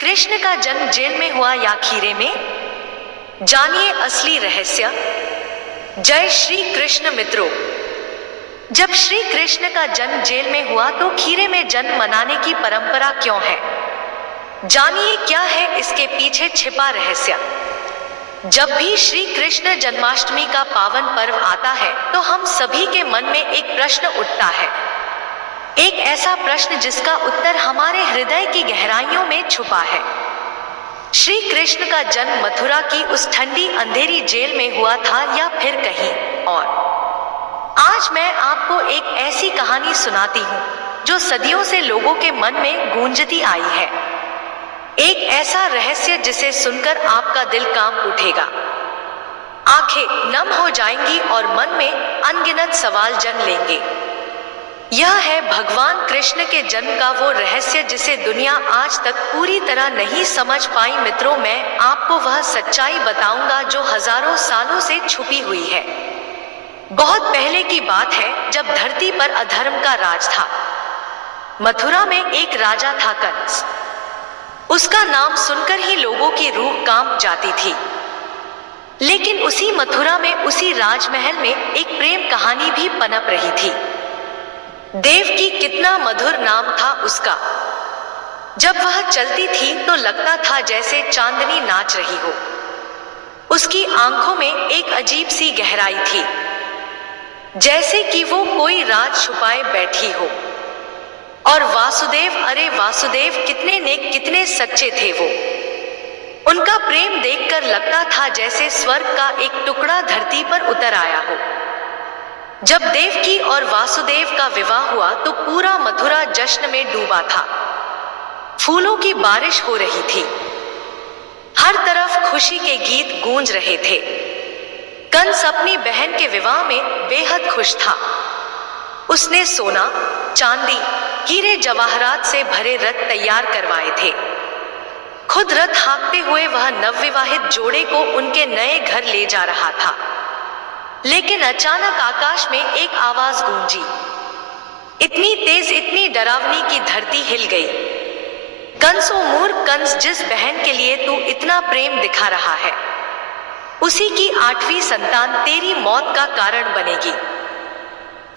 कृष्ण का जन्म जेल में हुआ या खीरे में? जानिए असली रहस्य। जय श्री कृष्ण मित्रों, जब श्री कृष्ण का जन्म जेल में हुआ तो खीरे में जन्म मनाने की परंपरा क्यों है? जानिए क्या है इसके पीछे छिपा रहस्य। जब भी श्री कृष्ण जन्माष्टमी का पावन पर्व आता है तो हम सभी के मन में एक प्रश्न उठता है, एक ऐसा प्रश्न जिसका उत्तर हमारे हृदय की गहराइयों में छुपा है। श्री कृष्ण का जन्म मथुरा की उस ठंडी अंधेरी जेल में हुआ था या फिर कहीं और? आज मैं आपको एक ऐसी कहानी सुनाती हूँ जो सदियों से लोगों के मन में गूंजती आई है। एक ऐसा रहस्य जिसे सुनकर आपका दिल कांप उठेगा, आंखें नम हो जाएंगी और मन में अनगिनत सवाल जन्म लेंगे। यह है भगवान कृष्ण के जन्म का वो रहस्य जिसे दुनिया आज तक पूरी तरह नहीं समझ पाई। मित्रों, मैं आपको वह सच्चाई बताऊंगा जो हजारों सालों से छुपी हुई है। बहुत पहले की बात है, जब धरती पर अधर्म का राज था। मथुरा में एक राजा था कंस। उसका नाम सुनकर ही लोगों की रूह कांप जाती थी। लेकिन उसी मथुरा में, उसी राजमहल में एक प्रेम कहानी भी पनप रही थी। देवकी, कितना मधुर नाम था उसका। जब वह चलती थी तो लगता था जैसे चांदनी नाच रही हो। उसकी आंखों में एक अजीब सी गहराई थी, जैसे कि वो कोई राज छुपाए बैठी हो। और वासुदेव, अरे वासुदेव, कितने नेक, कितने सच्चे थे वो। उनका प्रेम देखकर लगता था जैसे स्वर्ग का एक टुकड़ा धरती पर उतर आया हो। जब देवकी और वासुदेव का विवाह हुआ तो पूरा मथुरा जश्न में डूबा था। फूलों की बारिश हो रही थी, हर तरफ खुशी के गीत गूंज रहे थे। कंस अपनी बहन के विवाह में बेहद खुश था। उसने सोना, चांदी, हीरे जवाहरात से भरे रथ तैयार करवाए थे। खुद रथ हाँकते हुए वह नवविवाहित जोड़े को उनके नए घर ले जा रहा था। लेकिन अचानक आकाश में एक आवाज गूंजी, इतनी तेज, इतनी डरावनी कि धरती हिल गई। कंस, ओ मूर्ख कंस, जिस बहन के लिए तू इतना प्रेम दिखा रहा है, उसी की 8वीं संतान तेरी मौत का कारण बनेगी।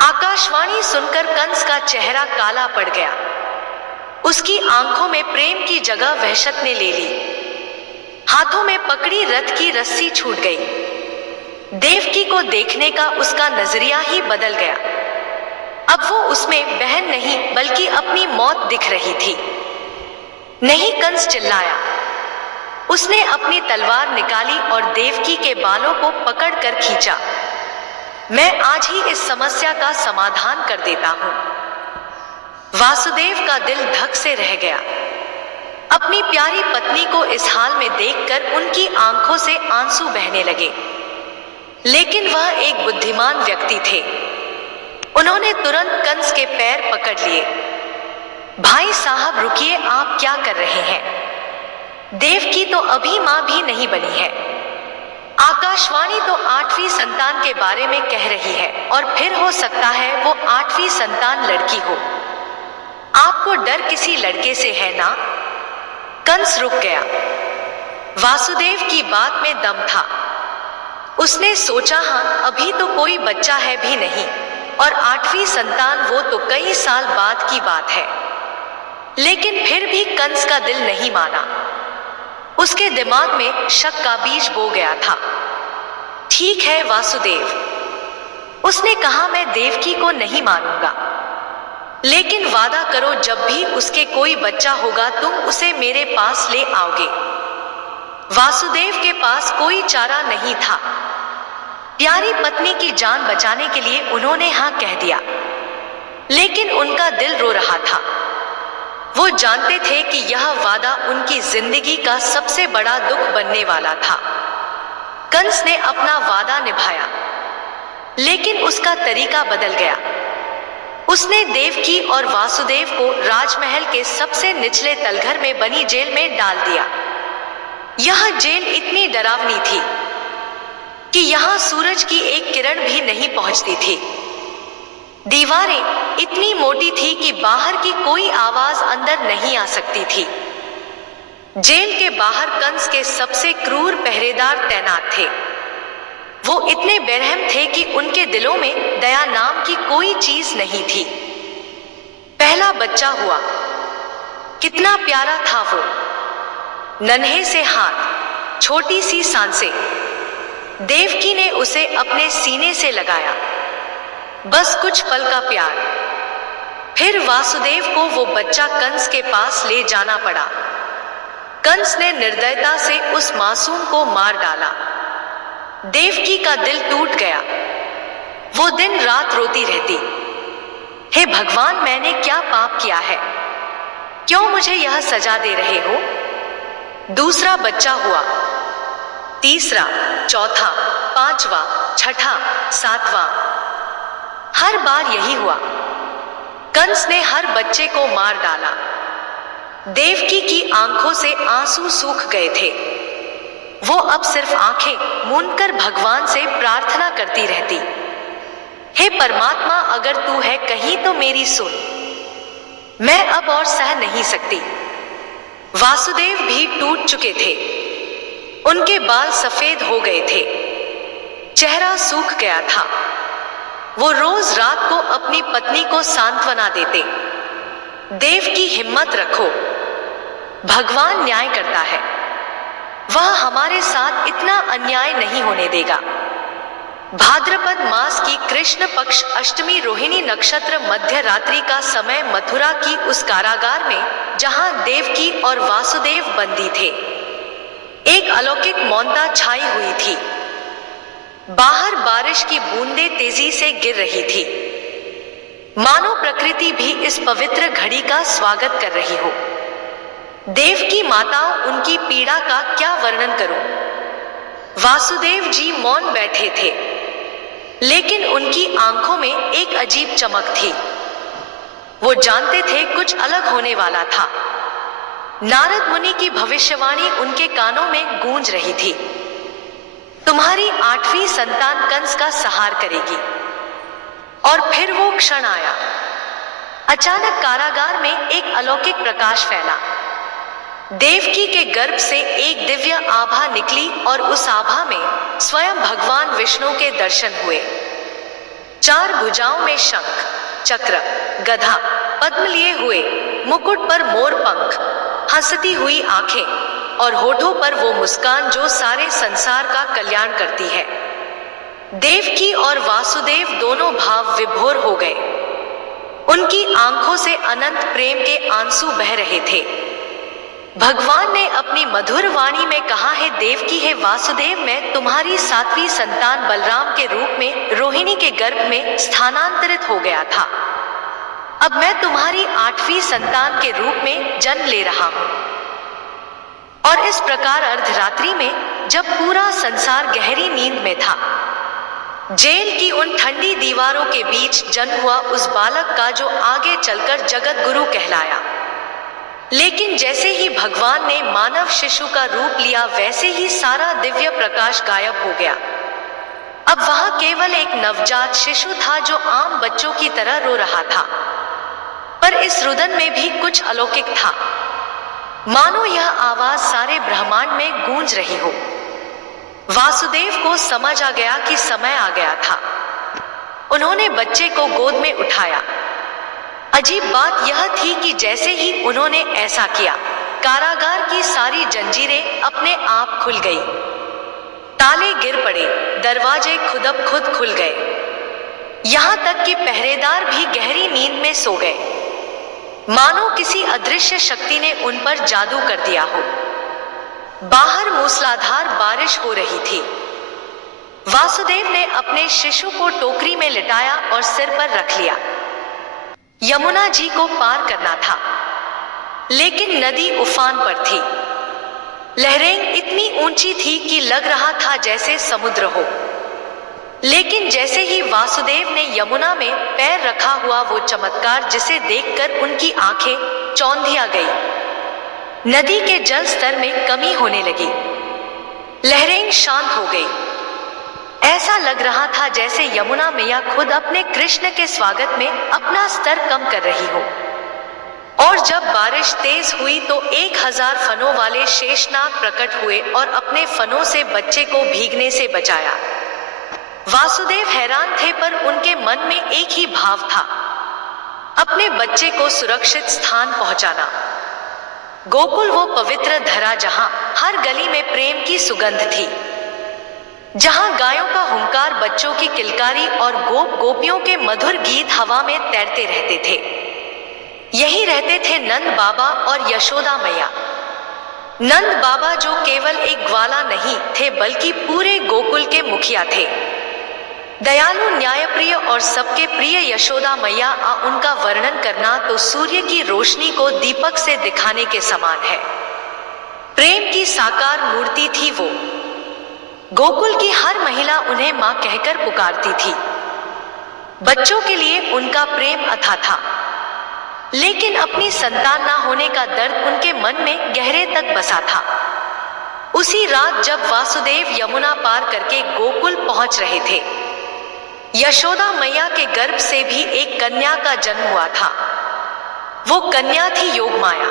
आकाशवाणी सुनकर कंस का चेहरा काला पड़ गया। उसकी आंखों में प्रेम की जगह वहशत ने ले ली। हाथों में पकड़ी रथ की रस्सी छूट गई। देवकी को देखने का उसका नजरिया ही बदल गया। अब वो उसमें बहन नहीं बल्कि अपनी मौत दिख रही थी। नहीं, कंस चिल्लाया। उसने अपनी तलवार निकाली और देवकी के बालों को पकड़कर खींचा। मैं आज ही इस समस्या का समाधान कर देता हूं। वासुदेव का दिल धक से रह गया। अपनी प्यारी पत्नी को इस हाल में देखकर उनकी आंखों से आंसू बहने लगे। लेकिन वह एक बुद्धिमान व्यक्ति थे। उन्होंने तुरंत कंस के पैर पकड़ लिए। भाई साहब रुकिए, आप क्या कर रहे हैं? देवकी तो अभी मां भी नहीं बनी है। आकाशवाणी तो 8वीं संतान के बारे में कह रही है, और फिर हो सकता है वो 8वीं संतान लड़की हो। आपको डर किसी लड़के से है ना? कंस रुक गया। वासुदेव की बात में दम था। उसने सोचा, हाँ, अभी तो कोई बच्चा है भी नहीं, और 8वीं संतान वो तो कई साल बाद की बात है। लेकिन फिर भी कंस का दिल नहीं माना। उसके दिमाग में शक का बीज बो गया था। ठीक है वासुदेव, उसने कहा, मैं देवकी को नहीं मानूंगा, लेकिन वादा करो जब भी उसके कोई बच्चा होगा तुम उसे मेरे पास ले आओगे। वासुदेव के पास कोई चारा नहीं था। प्यारी पत्नी की जान बचाने के लिए उन्होंने हाँ कह दिया। लेकिन उनका दिल रो रहा था। वो जानते थे कि यह वादा उनकी जिंदगी का सबसे बड़ा दुख बनने वाला था। कंस ने अपना वादा निभाया, लेकिन उसका तरीका बदल गया। उसने देवकी और वासुदेव को राजमहल के सबसे निचले तलघर में बनी जेल में डाल दिया। यह जेल इतनी डरावनी थी कि यहां सूरज की एक किरण भी नहीं पहुंचती थी। दीवारें इतनी मोटी थी कि बाहर की कोई आवाज अंदर नहीं आ सकती थी। जेल के बाहर कंस के सबसे क्रूर पहरेदार तैनात थे। वो इतने बेरहम थे कि उनके दिलों में दया नाम की कोई चीज नहीं थी। पहला बच्चा हुआ। कितना प्यारा था वो। नन्हे से हाथ, छोटी सी सांसें। देवकी ने उसे अपने सीने से लगाया। बस कुछ पल का प्यार। फिर वासुदेव को वो बच्चा कंस के पास ले जाना पड़ा। कंस ने निर्दयता से उस मासूम को मार डाला। देवकी का दिल टूट गया। वो दिन रात रोती रहती, हे भगवान, मैंने क्या पाप किया है? क्यों मुझे यह सजा दे रहे हो? दूसरा बच्चा हुआ। तीसरा, चौथा, पांचवा, छठा, सातवां। हर बार यही हुआ। कंस ने हर बच्चे को मार डाला। देवकी की आंखों से आंसू सूख गए थे। वो अब सिर्फ आंखें मूंदकर भगवान से प्रार्थना करती रहती, हे परमात्मा, अगर तू है कहीं तो मेरी सुन। मैं अब और सह नहीं सकती। वासुदेव भी टूट चुके थे। उनके बाल सफेद हो गए थे। चेहरा सूख गया था। वो रोज रात को अपनी पत्नी को सांत्वना देते, देव की हिम्मत रखो, भगवान न्याय करता है। वह हमारे साथ इतना अन्याय नहीं होने देगा। भाद्रपद मास की कृष्ण पक्ष अष्टमी रोहिणी नक्षत्र मध्य रात्रि का समय मथुरा की उस कारागार में जहां देवकी और वासुदेव बंदी थे, एक अलौकिक मौनता छाई हुई थी। बाहर बारिश की बूंदें तेजी से गिर रही थी, मानो प्रकृति भी इस पवित्र घड़ी का स्वागत कर रही हो। देवकी माताओं, उनकी पीड़ा का क्या वर्णन करूं? वासुदेव जी मौन बैठे थे, लेकिन उनकी आंखों में एक अजीब चमक थी। वो जानते थे कुछ अलग होने वाला था। नारद मुनि की भविष्यवाणी उनके कानों में गूंज रही थी, तुम्हारी 8वीं संतान कंस का संहार करेगी। और फिर वो क्षण आया। अचानक कारागार में एक अलौकिक प्रकाश फैला। देवकी के गर्भ से एक दिव्य आभा निकली और उस आभा में स्वयं भगवान विष्णु के दर्शन हुए। 4 भुजाओं में शंख, चक्र, गदा, पद्म लिए हुए, मुकुट पर मोर पंख, हंसती हुई आंखें और होठों पर वो मुस्कान जो सारे संसार का कल्याण करती है। देवकी और वासुदेव दोनों भाव विभोर हो गए। उनकी आंखों से अनंत प्रेम के आंसू बह रहे थे। भगवान ने अपनी मधुर वाणी में कहा, है देवकी, है वासुदेव, मैं तुम्हारी 7वीं संतान बलराम के रूप में रोहिणी के गर्भ में स्थानांतरित हो गया था। अब मैं तुम्हारी 8वीं संतान के रूप में जन्म ले रहा हूं। और इस प्रकार अर्धरात्रि में, जब पूरा संसार गहरी नींद में था, जेल की उन ठंडी दीवारों के बीच जन्म हुआ उस बालक का जो आगे चलकर जगत गुरु कहलाया। लेकिन जैसे ही भगवान ने मानव शिशु का रूप लिया, वैसे ही सारा दिव्य प्रकाश गायब हो गया। अब वहां केवल एक नवजात शिशु था जो आम बच्चों की तरह रो रहा था। पर इस रुदन में भी कुछ अलौकिक था, मानो यह आवाज सारे ब्रह्मांड में गूंज रही हो। वासुदेव को समझ आ गया कि समय आ गया था। उन्होंने बच्चे को गोद में उठाया। अजीब बात यह थी कि जैसे ही उन्होंने ऐसा किया, कारागार की सारी जंजीरें अपने आप खुल गई। ताले गिर पड़े, दरवाजे खुद खुल गए। यहां तक कि पहरेदार भी गहरी नींद में सो गए, मानो किसी अदृश्य शक्ति ने उन पर जादू कर दिया हो। बाहर मूसलाधार बारिश हो रही थी। वासुदेव ने अपने शिशु को टोकरी में लिटाया और सिर पर रख लिया। यमुना जी को पार करना था, लेकिन नदी उफान पर थी। लहरें इतनी ऊंची थी कि लग रहा था जैसे समुद्र हो। लेकिन जैसे ही वासुदेव ने यमुना में पैर रखा हुआ, वो चमत्कार जिसे देखकर उनकी आंखें चौंधिया गई। नदी के जल स्तर में कमी होने लगी। लहरें शांत हो गई। ऐसा लग रहा था जैसे यमुना मैया खुद अपने कृष्ण के स्वागत में अपना स्तर कम कर रही हो। और जब बारिश तेज हुई तो 1000 फनों वाले शेषनाग प्रकट हुए और अपने फनों से बच्चे को भीगने से बचाया। वासुदेव हैरान थे, पर उनके मन में एक ही भाव था, अपने बच्चे को सुरक्षित स्थान पहुंचाना। गोकुल वो पवित्र धरा जहां हर गली में प्रेम की सुगंध थी, जहां गायों का हुंकार, बच्चों की किलकारी और गोपियों के मधुर गीत हवा में तैरते रहते थे। यही रहते थे नंद बाबा और यशोदा मैया। नंद बाबा जो केवल एक ग्वाला नहीं थे बल्कि पूरे गोकुल के मुखिया थे। दयालु, न्यायप्रिय और सबके प्रिय यशोदा मैया, उनका वर्णन करना तो सूर्य की रोशनी को दीपक से दिखाने के समान है। प्रेम की साकार मूर्ति थी वो। गोकुल की हर महिला उन्हें मां कहकर पुकारती थी। बच्चों के लिए उनका प्रेम अथाह था, लेकिन अपनी संतान ना होने का दर्द उनके मन में गहरे तक बसा था। उसी रात जब वासुदेव यमुना पार करके गोकुल पहुंच रहे थे, यशोदा मैया के गर्भ से भी एक कन्या का जन्म हुआ था। वो कन्या थी योगमाया,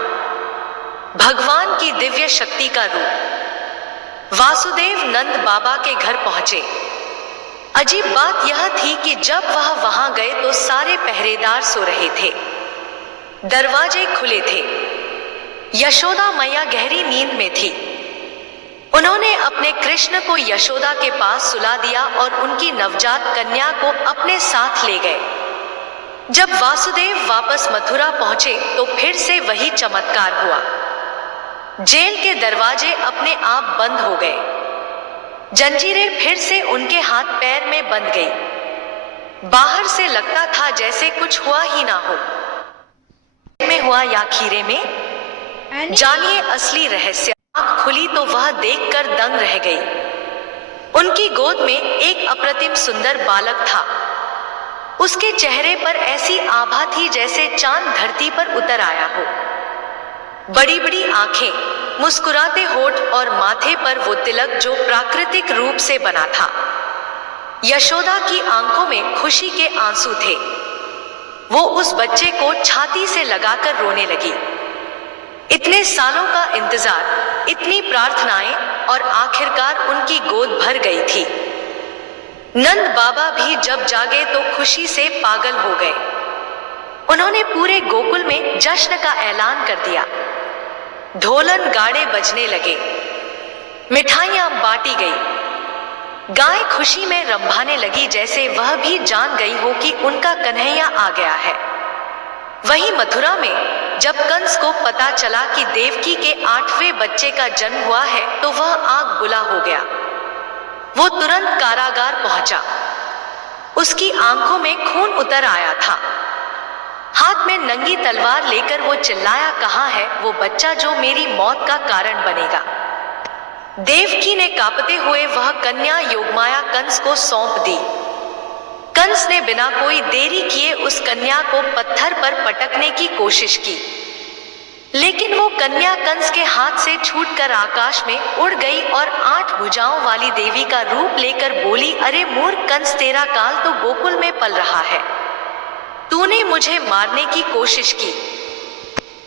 भगवान की दिव्य शक्ति का रूप। वासुदेव नंद बाबा के घर पहुंचे। अजीब बात यह थी कि जब वह वहां गए तो सारे पहरेदार सो रहे थे, दरवाजे खुले थे। यशोदा मैया गहरी नींद में थी। उन्होंने अपने कृष्ण को यशोदा के पास सुला दिया और उनकी नवजात कन्या को अपने साथ ले गए। जब वासुदेव वापस मथुरा पहुंचे तो फिर से वही चमत्कार हुआ। जेल के दरवाजे अपने आप बंद हो गए। जंजीरें फिर से उनके हाथ पैर में बंध गई। बाहर से लगता था जैसे कुछ हुआ ही ना हो। में हुआ या खीरे में, जानिए असली रहस्य। आंख खुली तो वह देखकर दंग रह गई। उनकी गोद में एक अप्रतिम सुंदर बालक था। उसके चेहरे पर ऐसी आभा थी जैसे चांद धरती पर उतर आया हो। बड़ी बड़ी आंखें, मुस्कुराते होठ और माथे पर वो तिलक जो प्राकृतिक रूप से बना था। यशोदा की आंखों में खुशी के आंसू थे। वो उस बच्चे को छाती से लगाकर रोने लगी। इतने सालों का इंतजार, इतनी प्रार्थनाएं और आखिरकार उनकी गोद भर गई थी। नंद बाबा भी जब जागे तो खुशी से पागल हो गए। उन्होंने पूरे गोकुल में जश्न का ऐलान कर दिया। ढोलन गाड़े बजने लगे, मिठाइयां बांटी गई। गाय खुशी में रंभाने लगी जैसे वह भी जान गई हो कि उनका कन्हैया आ गया है। वहीं मथुरा में जब कंस को पता चला कि देवकी के 8वें बच्चे का जन्म हुआ है तो वह आग बुला हो गया। वो तुरंत कारागार पहुंचा। उसकी आंखों में खून उतर आया था। हाथ में नंगी तलवार लेकर वो चिल्लाया, कहाँ है वो बच्चा जो मेरी मौत का कारण बनेगा। देवकी ने कांपते हुए वह कन्या योगमाया कंस को सौंप दी। कंस ने बिना कोई देरी किए उस कन्या को पत्थर पर पटकने की कोशिश की, लेकिन वो कन्या कंस के हाथ से छूटकर आकाश में उड़ गई और 8 भुजाओं वाली देवी का रूप लेकर बोली, अरे मूर्ख कंस, तेरा काल तो गोकुल में पल रहा है। तूने मुझे मारने की कोशिश की,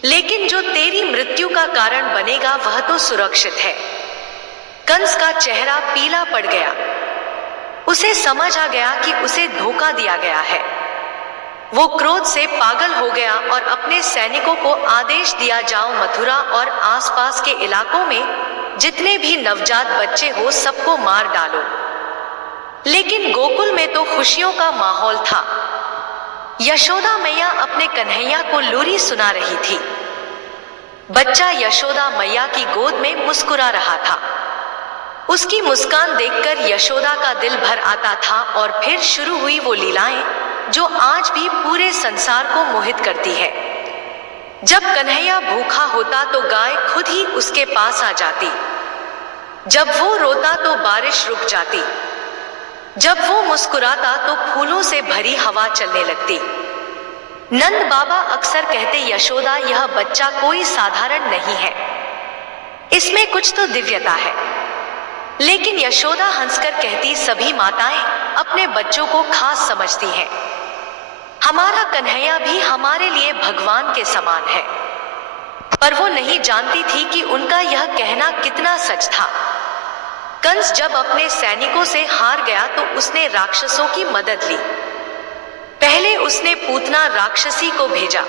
लेकिन जो तेरी मृत्यु का कारण बनेगा वह तो सुरक्षित है। कंस का चेहरा पीला पड़ गया। उसे समझ आ गया कि उसे धोखा दिया गया है। वो क्रोध से पागल हो गया और अपने सैनिकों को आदेश दिया, जाओ मथुरा और आसपास के इलाकों में जितने भी नवजात बच्चे हो सबको मार डालो। लेकिन गोकुल में तो खुशियों का माहौल था। यशोदा मैया अपने कन्हैया को लोरी सुना रही थी। बच्चा यशोदा मैया की गोद में मुस्कुरा रहा था। उसकी मुस्कान देखकर यशोदा का दिल भर आता था और फिर शुरू हुई वो लीलाएं जो आज भी पूरे संसार को मोहित करती है। जब कन्हैया भूखा होता तो गाय खुद ही उसके पास आ जाती। जब वो रोता तो बारिश रुक जाती। जब वो मुस्कुराता तो फूलों से भरी हवा चलने लगती। नंद बाबा अक्सर कहते, यशोदा यह बच्चा कोई साधारण नहीं है, इसमें कुछ तो दिव्यता है। लेकिन यशोदा हंसकर कहती, सभी माताएं अपने बच्चों को खास समझती हैं। हमारा कन्हैया भी हमारे लिए भगवान के समान है। पर वो नहीं जानती थी कि उनका यह कहना कितना सच था। कंस जब अपने सैनिकों से हार गया तो उसने राक्षसों की मदद ली। पहले उसने पूतना राक्षसी को भेजा।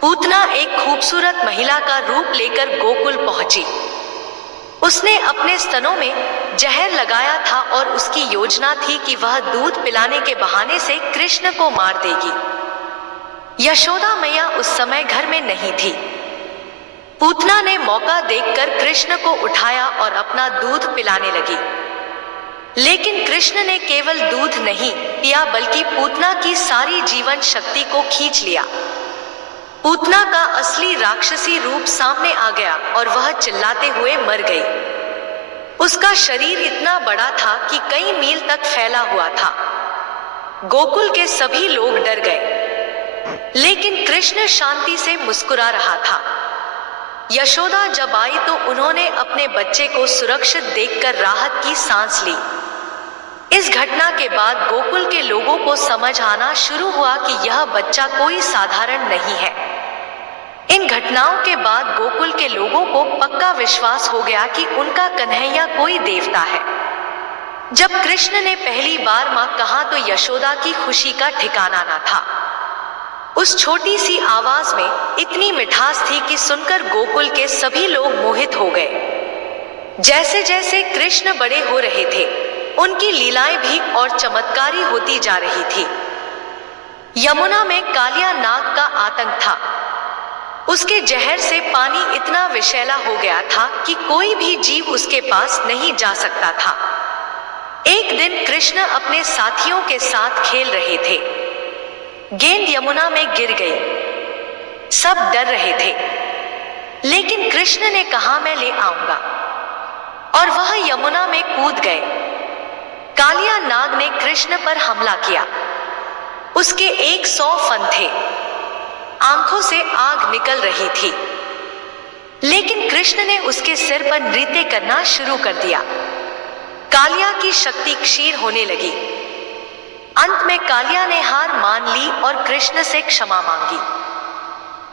पूतना एक खूबसूरत महिला का रूप लेकर गोकुल पहुंची। उसने अपने स्तनों में जहर लगाया था और उसकी योजना थी कि वह दूध पिलाने के बहाने से कृष्ण को मार देगी। यशोदा मैया उस समय घर में नहीं थी। पूतना ने मौका देखकर कृष्ण को उठाया और अपना दूध पिलाने लगी। लेकिन कृष्ण ने केवल दूध नहीं पिया बल्कि पूतना की सारी जीवन शक्ति को खींच लिया। पूतना का असली राक्षसी रूप सामने आ गया और वह चिल्लाते हुए मर गई। उसका शरीर इतना बड़ा था कि कई मील तक फैला हुआ था। गोकुल के सभी लोग डर गए, लेकिन कृष्ण शांति से मुस्कुरा रहा था। यशोदा जब आई तो उन्होंने अपने बच्चे को सुरक्षित देखकर राहत की सांस ली। इस घटना के बाद गोकुल के लोगों को समझ आना शुरू हुआ कि यह बच्चा कोई साधारण नहीं है। इन घटनाओं के बाद गोकुल के लोगों को पक्का विश्वास हो गया कि उनका कन्हैया कोई देवता है। जब कृष्ण ने पहली बार मां कहा तो यशोदा की खुशी का ठिकाना न था। उस छोटी सी आवाज में इतनी मिठास थी कि सुनकर गोकुल के सभी लोग मोहित हो गए। जैसे जैसे कृष्ण बड़े हो रहे थे, उनकी लीलाएं भी और चमत्कारी होती जा रही थी। यमुना में कालिया नाग का आतंक था। उसके जहर से पानी इतना विषैला हो गया था कि कोई भी जीव उसके पास नहीं जा सकता था। एक दिन कृष्ण अपने साथियों के साथ खेल रहे थे। गेंद यमुना में गिर गई। सब डर रहे थे, लेकिन कृष्ण ने कहा मैं ले आऊंगा, और वह यमुना में कूद गए। कालिया नाग ने कृष्ण पर हमला किया। उसके 100 फन थे। आंखों से आग निकल रही थी, लेकिन कृष्ण ने उसके सिर पर नृत्य करना शुरू कर दिया। कालिया की शक्ति क्षीण होने लगी। अंत में कालिया ने हार मान ली और कृष्ण से क्षमा मांगी।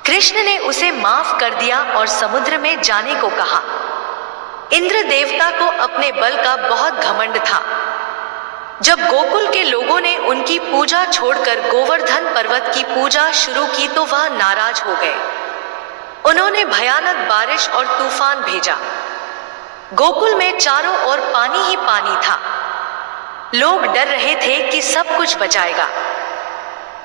कृष्ण ने उसे माफ कर दिया और समुद्र में जाने को कहा। इंद्र देवता को अपने बल का बहुत घमंड था। जब गोकुल के लोगों ने उनकी पूजा छोड़कर गोवर्धन पर्वत की पूजा शुरू की तो वह नाराज हो गए। उन्होंने भयानक बारिश और तूफान भेजा। गोकुल में चारों ओर पानी ही पानी था। लोग डर रहे थे कि सब कुछ बचाएगा।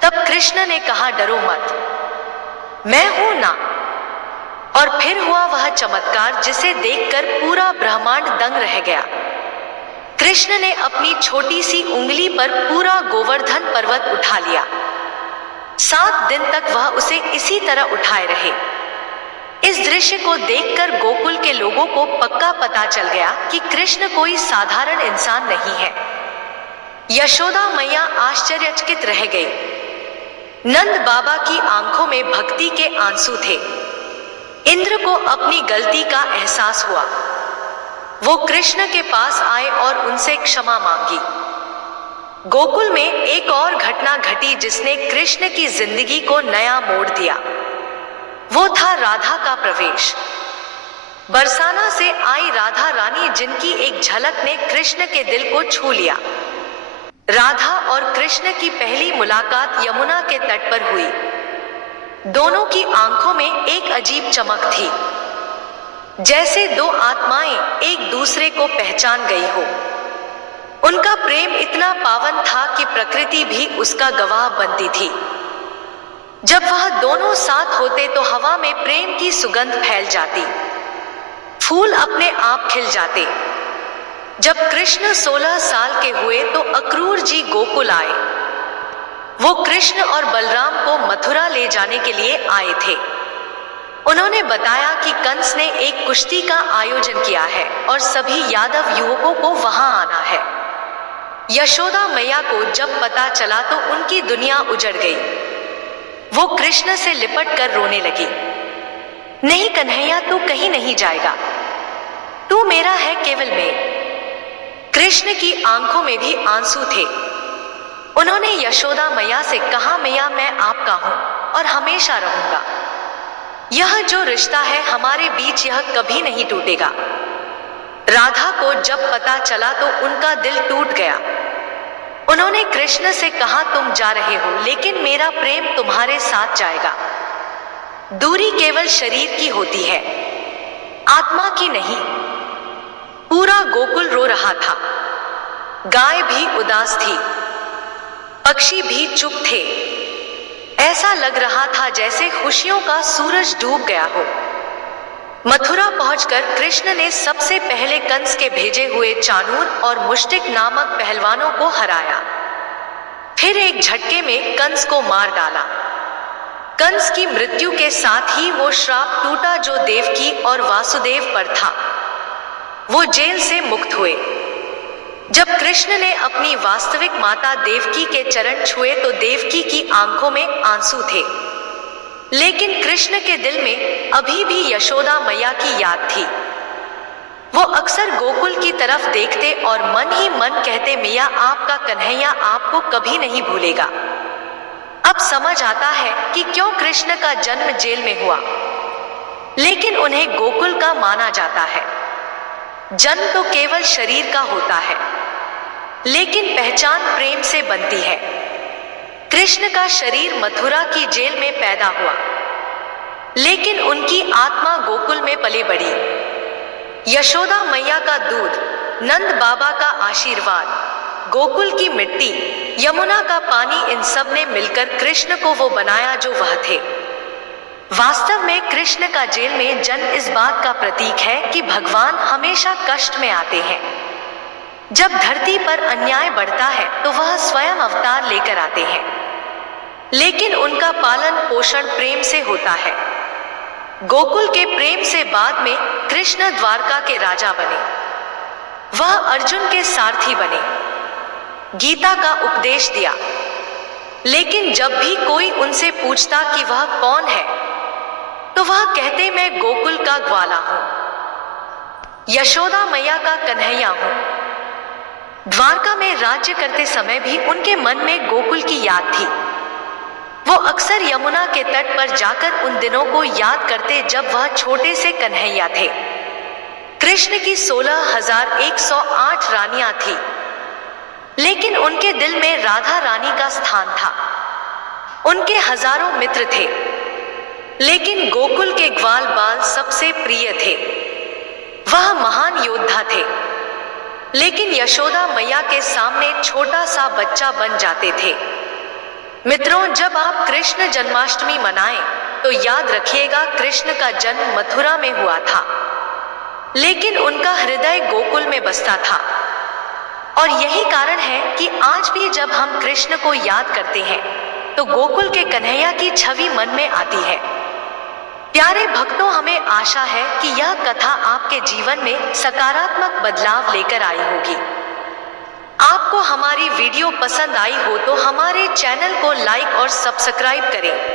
तब कृष्ण ने कहा डरो मत, मैं हूं ना। और फिर हुआ वह चमत्कार जिसे देखकर पूरा ब्रह्मांड दंग रह गया। कृष्ण ने अपनी छोटी सी उंगली पर पूरा गोवर्धन पर्वत उठा लिया। 7 दिन तक वह उसे इसी तरह उठाए रहे। इस दृश्य को देखकर गोकुल के लोगों को पक्का पता चल गया कि कृष्ण कोई साधारण इंसान नहीं है। यशोदा मैया आश्चर्यचकित रह गई। नंद बाबा की आंखों में भक्ति के आंसू थे। इंद्र को अपनी गलती का एहसास हुआ। वो कृष्ण के पास आए और उनसे क्षमा मांगी। गोकुल में एक और घटना घटी जिसने कृष्ण की जिंदगी को नया मोड़ दिया। वो था राधा का प्रवेश। बरसाना से आई राधा रानी, जिनकी एक झलक ने कृष्ण के दिल को छू लिया। राधा और कृष्ण की पहली मुलाकात यमुना के तट पर हुई। दोनों की आंखों में एक अजीब चमक थी, जैसे दो आत्माएं एक दूसरे को पहचान गई हो। उनका प्रेम इतना पावन था कि प्रकृति भी उसका गवाह बनती थी। जब वह दोनों साथ होते तो हवा में प्रेम की सुगंध फैल जाती, फूल अपने आप खिल जाते। जब कृष्ण 16 साल के हुए तो अक्रूर जी गोकुल आए। वो कृष्ण और बलराम को मथुरा ले जाने के लिए आए थे। उन्होंने बताया कि कंस ने एक कुश्ती का आयोजन किया है और सभी यादव युवकों को वहां आना है। यशोदा मैया को जब पता चला तो उनकी दुनिया उजड़ गई। वो कृष्ण से लिपट कर रोने लगी। नहीं कन्हैया, तू कहीं नहीं जाएगा, तू मेरा है, केवल मैं। कृष्ण की आंखों में भी आंसू थे। उन्होंने यशोदा मैया से कहा, मैया मैं आपका हूँ और हमेशा रहूंगा। यह जो रिश्ता है हमारे बीच यह कभी नहीं टूटेगा। राधा को जब पता चला तो उनका दिल टूट गया। उन्होंने कृष्ण से कहा, तुम जा रहे हो लेकिन मेरा प्रेम तुम्हारे साथ जाएगा। दूरी केवल शरीर की होती है, आत्मा की नहीं। पूरा गोकुल रो रहा था। गाय भी उदास थी, पक्षी भी चुप थे। ऐसा लग रहा था जैसे खुशियों का सूरज डूब गया हो। मथुरा पहुंचकर कृष्ण ने सबसे पहले कंस के भेजे हुए चाणूर और मुष्टिक नामक पहलवानों को हराया। फिर एक झटके में कंस को मार डाला। कंस की मृत्यु के साथ ही वो श्राप टूटा जो देवकी और वासुदेव पर था। वो जेल से मुक्त हुए। जब कृष्ण ने अपनी वास्तविक माता देवकी के चरण छुए तो देवकी की आंखों में आंसू थे, लेकिन कृष्ण के दिल में अभी भी यशोदा मैया की याद थी। वो अक्सर गोकुल की तरफ देखते और मन ही मन कहते, मैया आपका कन्हैया आपको कभी नहीं भूलेगा। अब समझ आता है कि क्यों कृष्ण का जन्म जेल में हुआ, लेकिन उन्हें गोकुल का माना जाता है। जन्म तो केवल शरीर का होता है, लेकिन पहचान प्रेम से बनती है। कृष्ण का शरीर मथुरा की जेल में पैदा हुआ, लेकिन उनकी आत्मा गोकुल में पली बढ़ी। यशोदा मैया का दूध, नंद बाबा का आशीर्वाद, गोकुल की मिट्टी, यमुना का पानी, इन सब ने मिलकर कृष्ण को वो बनाया जो वह थे। वास्तव में कृष्ण का जेल में जन्म इस बात का प्रतीक है कि भगवान हमेशा कष्ट में आते हैं। जब धरती पर अन्याय बढ़ता है तो वह स्वयं अवतार लेकर आते हैं, लेकिन उनका पालन पोषण प्रेम से होता है। गोकुल के प्रेम से बाद में कृष्ण द्वारका के राजा बने। वह अर्जुन के सारथी बने, गीता का उपदेश दिया। लेकिन जब भी कोई उनसे पूछता कि वह कौन है, तो वह कहते, मैं गोकुल का ग्वाला हूं, यशोदा मैया का कन्हैया हूं। द्वारका में राज्य करते समय भी उनके मन में गोकुल की याद थी। वो अक्सर यमुना के तट पर जाकर उन दिनों को याद करते जब वह छोटे से कन्हैया थे। कृष्ण की 16,108 रानियां थी, लेकिन उनके दिल में राधा रानी का स्थान था। उनके हजारों मित्र थे, लेकिन गोकुल के ग्वाल बाल सबसे प्रिय थे। वह महान योद्धा थे, लेकिन यशोदा मैया के सामने छोटा सा बच्चा बन जाते थे। मित्रों, जब आप कृष्ण जन्माष्टमी मनाएं तो याद रखिएगा कृष्ण का जन्म मथुरा में हुआ था, लेकिन उनका हृदय गोकुल में बसता था। और यही कारण है कि आज भी जब हम कृष्ण को याद करते हैं तो गोकुल के कन्हैया की छवि मन में आती है। प्यारे भक्तों, हमें आशा है कि यह कथा आपके जीवन में सकारात्मक बदलाव लेकर आई होगी। आपको हमारी वीडियो पसंद आई हो तो हमारे चैनल को लाइक और सब्सक्राइब करें।